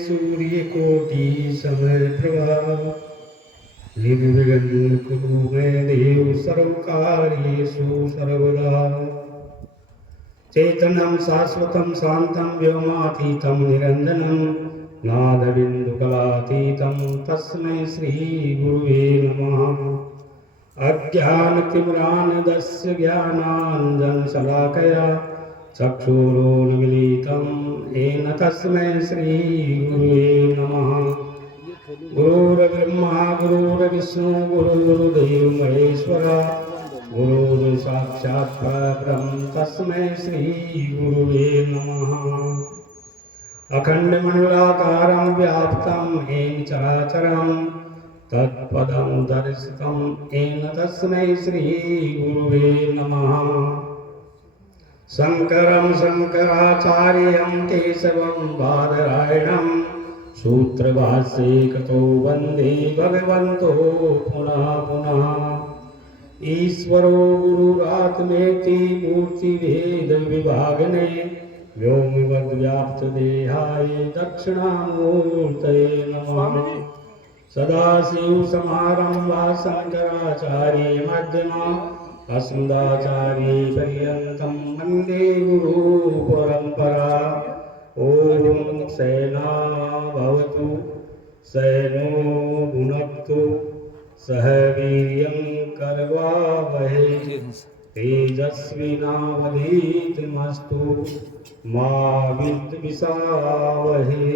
सूर्यकोटि समप्रभा निर्विघ्नं कुरु मे देव सर्वकार्येषु सर्वदा। चैतन्यं शाश्वतं शान्तं व्योमातीतं निरञ्जनं नादबिन्दुकलातीतं तस्मै श्रीगुरुवे नमः। अज्ञानतिमिरान्धस्य ज्ञानाञ्जनशलाकया चक्षुरुन्मीलितं येन तस्मै श्रीगुरुवे नमः। गुरुर्ब्रह्मा गुरुर्विष्णु गुरुर्देवो महेश्वरा गुरुर्साक्षात् परब्रह्म तस्मै श्रीगुरुवे नमः। अखण्डमण्डलाकारं व्याप्तं येन चराचरं तत्पदं दर्शितं येन तस्मै श्रीगुरुवे नमः। शङ्करं शङ्कराचार्यं केशवं बादरायणं सूत्रभाष्ये कृतो वन्दे भगवन्तो पुनः पुनः। ईश्वरो गुरुरात्मेति मूर्तिभेदविभागिने व्योमवद्व्याप्तदेहाय दक्षिणामूर्तये नमः। सदाशिवसमारम्भा शङ्कराचार्यमध्यमाम् अस्मदाचार्यपर्यन्तं वन्दे गुरुपरम्परा। ॐ सहना भवतु सहनो भुनक्तु सह वीर्यं करवावहै तेजस्विनावधीतमस्तु मा विद्विषावहै।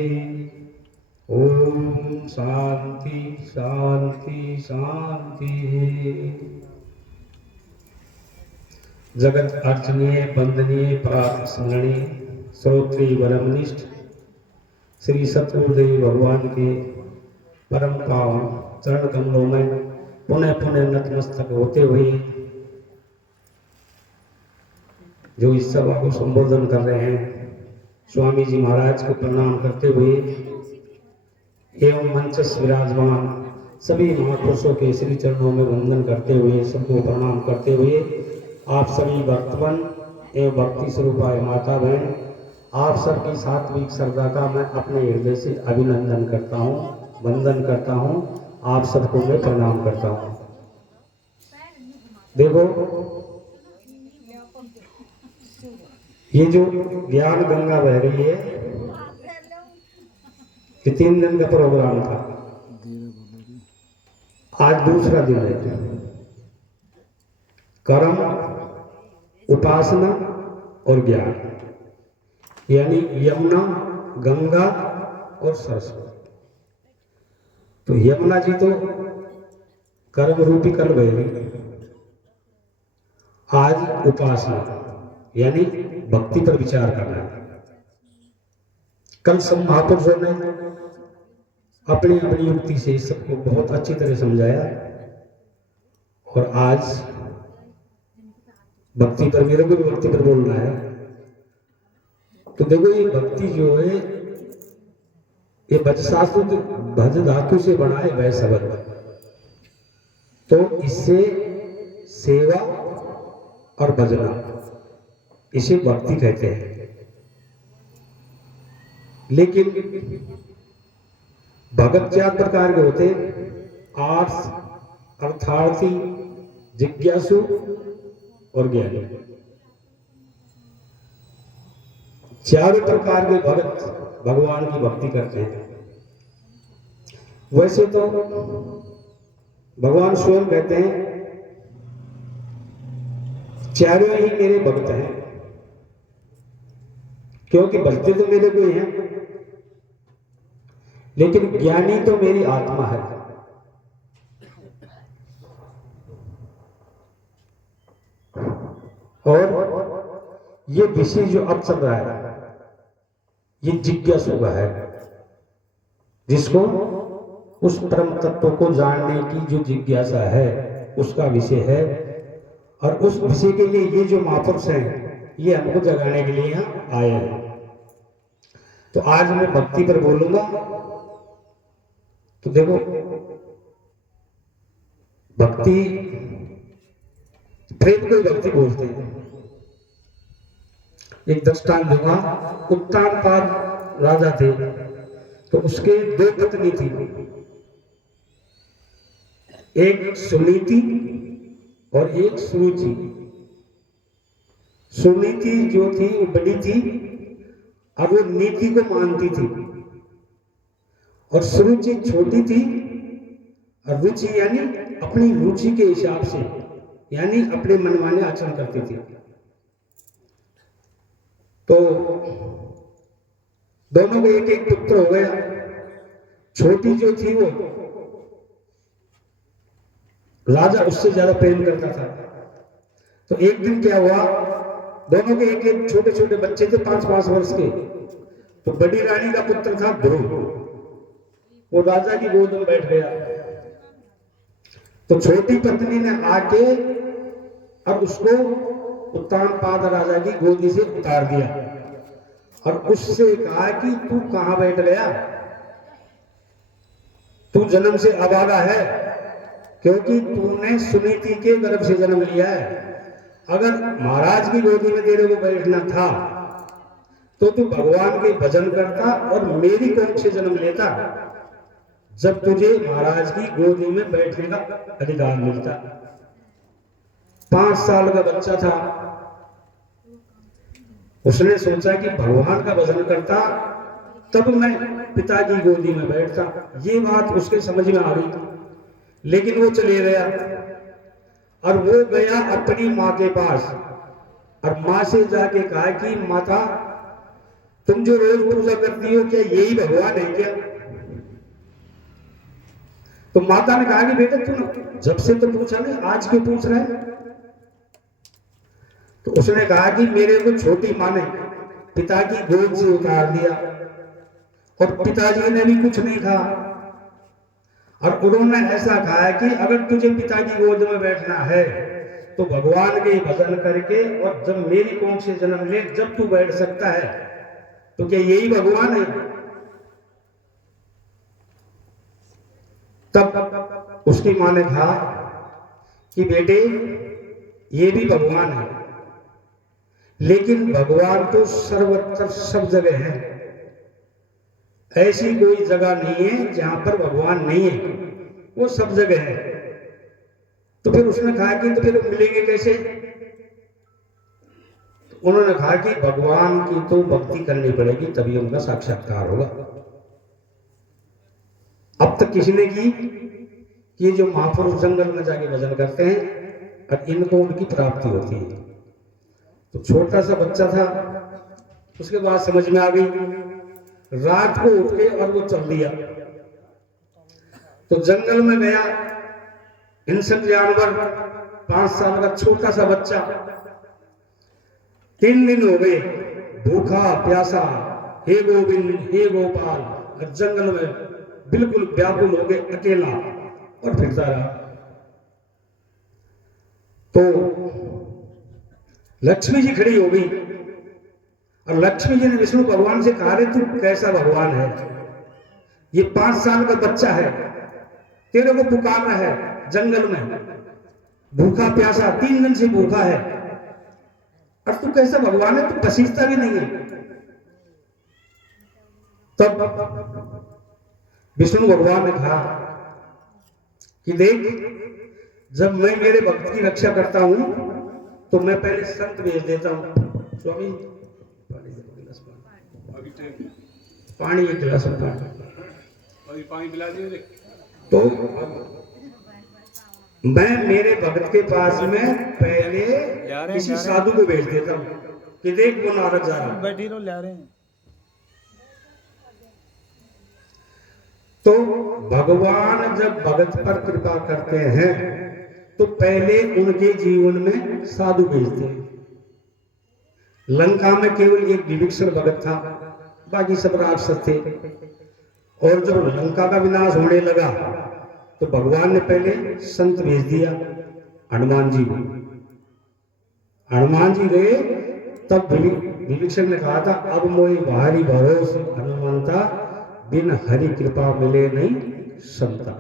ओम शांति शांति शांति। जगत अर्चनीय वंदनीय प्रात स्मरणीय श्रोत्री वरमनिष्ठ श्री सतगुरुदेव भगवान के परम पावन चरण कमलों में पुनः पुनः नतमस्तक होते हुए जो इस सभा को संबोधन कर रहे हैं स्वामी जी महाराज को प्रणाम करते हुए एवं मंचस विराजमान सभी महापुरुषों के श्री चरणों में वंदन करते हुए सबको प्रणाम करते हुए आप सभी भक्तवन एवं भक्ति स्वरूपाय माता बहन आप सबकी सात्विक श्रद्धा का मैं अपने हृदय से अभिनंदन करता हूँ, वंदन करता हूँ। आप सबको मैं प्रणाम करता हूँ। देखो ये जो ज्ञान गंगा बह रही है ये 3 दिन का प्रोग्राम था, आज दूसरा दिन है। कर्म, उपासना और ज्ञान, यानी यमुना, गंगा और सरस्वती। तो यमुना जी तो कर्म रूपी कल बह रही, आज उपासना यानी भक्ति पर विचार करना है। कल सब महापुरुषों ने अपनी अपनी युक्ति से सबको बहुत अच्छी तरह समझाया और आज भक्ति पर मेरे को भी भक्ति पर बोलना है। तो देखो ये भक्ति जो है ये भजशास्त्र भज धातु से बना है वह शब्द, तो इससे सेवा और भजना इसे भक्ति कहते हैं। लेकिन भगत 4 प्रकार के होते, आर्ष, अर्थार्थी, जिज्ञासु और ज्ञानी। 4 प्रकार के भगत भगवान की भक्ति करते हैं। वैसे तो भगवान स्वयं कहते हैं 4 ही मेरे भक्त हैं, क्योंकि भक्ति तो मेरे को ही है, लेकिन ज्ञानी तो मेरी आत्मा है। और ये विषय जो अब चल रहा है ये जिज्ञासु का है, जिसको उस परम तत्व को जानने की जो जिज्ञासा है उसका विषय है। और उस विषय के लिए ये जो महापुरुष हैं ये हमको जगाने के लिए यहाँ आए हैं। तो आज मैं भक्ति पर बोलूंगा। तो देखो भक्ति, प्रेम को भक्ति बोलते हैं। एक दृष्टांत दूंगा। उत्तानपाद राजा थे, तो उसके दो पत्नी थी, एक सुनीति और एक सुरुचि। सुनीति जो थी वो बड़ी थी और वो नीति को मानती थी, और सुरुचि छोटी थी और रुचि यानी अपनी रुचि के हिसाब से, यानी अपने मनमाने आचरण करती थी। तो दोनों को एक एक पुत्र हो गया। छोटी जो थी वो राजा उससे ज्यादा प्रेम करता था। तो एक दिन क्या हुआ, दोनों के एक एक छोटे छोटे बच्चे थे, 5-5 वर्ष के। तो बड़ी रानी का पुत्र था ध्रुव, वो राजा की गोद में बैठ गया। तो छोटी पत्नी ने आके अब उसको उत्तानपाद राजा की गोदी से उतार दिया और उससे कहा कि तू कहां बैठ गया, तू जन्म से अभागा है, क्योंकि तूने सुनीति के गर्भ से जन्म लिया है। अगर महाराज की गोदी में तेरे को बैठना था तो तू भगवान के भजन करता और मेरी कोख से जन्म लेता, जब तुझे महाराज की गोदी में बैठने का अधिकार मिलता। 5 साल का बच्चा था, उसने सोचा कि भगवान का भजन करता तब मैं पिता की गोदी में बैठता। ये बात उसके समझ में आ गई, लेकिन वो चले गया और वो गया अपनी माँ के पास और माँ से जाके कहा कि माता, तुम जो रोज पूजा करती हो क्या यही भगवान है क्या? तो माता ने कहा कि बेटा तू जब से तो पूछा नहीं, आज क्यों पूछ रहा है? तो उसने कहा कि मेरे को छोटी माँ ने पिता की गोद से उतार दिया और पिताजी ने भी कुछ नहीं कहा, और उन्होंने ऐसा कहा कि अगर तुझे पिता की गोद में बैठना है तो भगवान के भजन करके और जब मेरी कोख से जन्म ले जब तू बैठ सकता है, तो क्या यही भगवान है? तब उसकी मां ने कहा कि बेटे ये भी भगवान है, लेकिन भगवान तो सर्वत्र सब जगह है, ऐसी कोई जगह नहीं है जहां पर भगवान नहीं है, वो सब जगह है। तो फिर उसने कहा कि तो फिर मिलेंगे कैसे? तो उन्होंने कहा कि भगवान की तो भक्ति करनी पड़ेगी तभी उनका साक्षात्कार होगा। अब तक किसी ने की कि ये जो महापुरुष जंगल में जाके भजन करते हैं और इनको उनकी प्राप्ति होती है। तो छोटा सा बच्चा था, उसके बाद समझ में आ गई, रात को उठ के और वो चल दिया। तो जंगल में गया, हिंसक जानवर, 5 साल का छोटा सा बच्चा, 3 दिन हो गए भूखा प्यासा, हे गोविंद हे गोपाल, जंगल में बिल्कुल व्याकुल हो गए, अकेला और फिरता रहा। तो लक्ष्मी जी खड़ी हो गई और लक्ष्मी जी ने विष्णु भगवान से कहा, रे तू कैसा भगवान है? ये 5 साल का बच्चा है, तेरे को पुकार रहा है जंगल में, भूखा प्यासा 3 दिन से भूखा है, और तू कैसा भगवान है? तू पसीजता भी नहीं है। तब विष्णु भगवान ने कहा कि देख, जब मैं मेरे भक्त की रक्षा करता हूं तो मैं पहले संत भेज देता हूं। स्वामी पानी एक गिलास पानी पिला दिए। तो मैं मेरे भक्त के पास में पहले किसी साधु को भेज देता हूं कि देख वो नारद जा रहा है, बैठी रहो, ला रहे हैं। तो भगवान जब भगत पर कृपा करते हैं तो पहले उनके जीवन में साधु भेजते हैं। लंका में केवल एक विभीषण भगत था, बाकी सब राक्षस थे। और जब लंका का विनाश होने लगा तो भगवान ने पहले संत भेज दिया, हनुमान जी को। हनुमान जी गए, तब विभीषण ने कहा था, अब मोई भारी भरोस हनुमंता, बिन हरि कृपा मिले नहीं संता।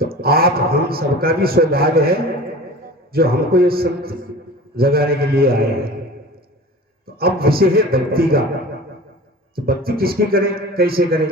तो आप हम सबका भी सौभाग्य है जो हमको ये संत जगाने के लिए आए हैं। तो अब विषय है भक्ति का। तो भक्ति किसकी करें, कैसे करें?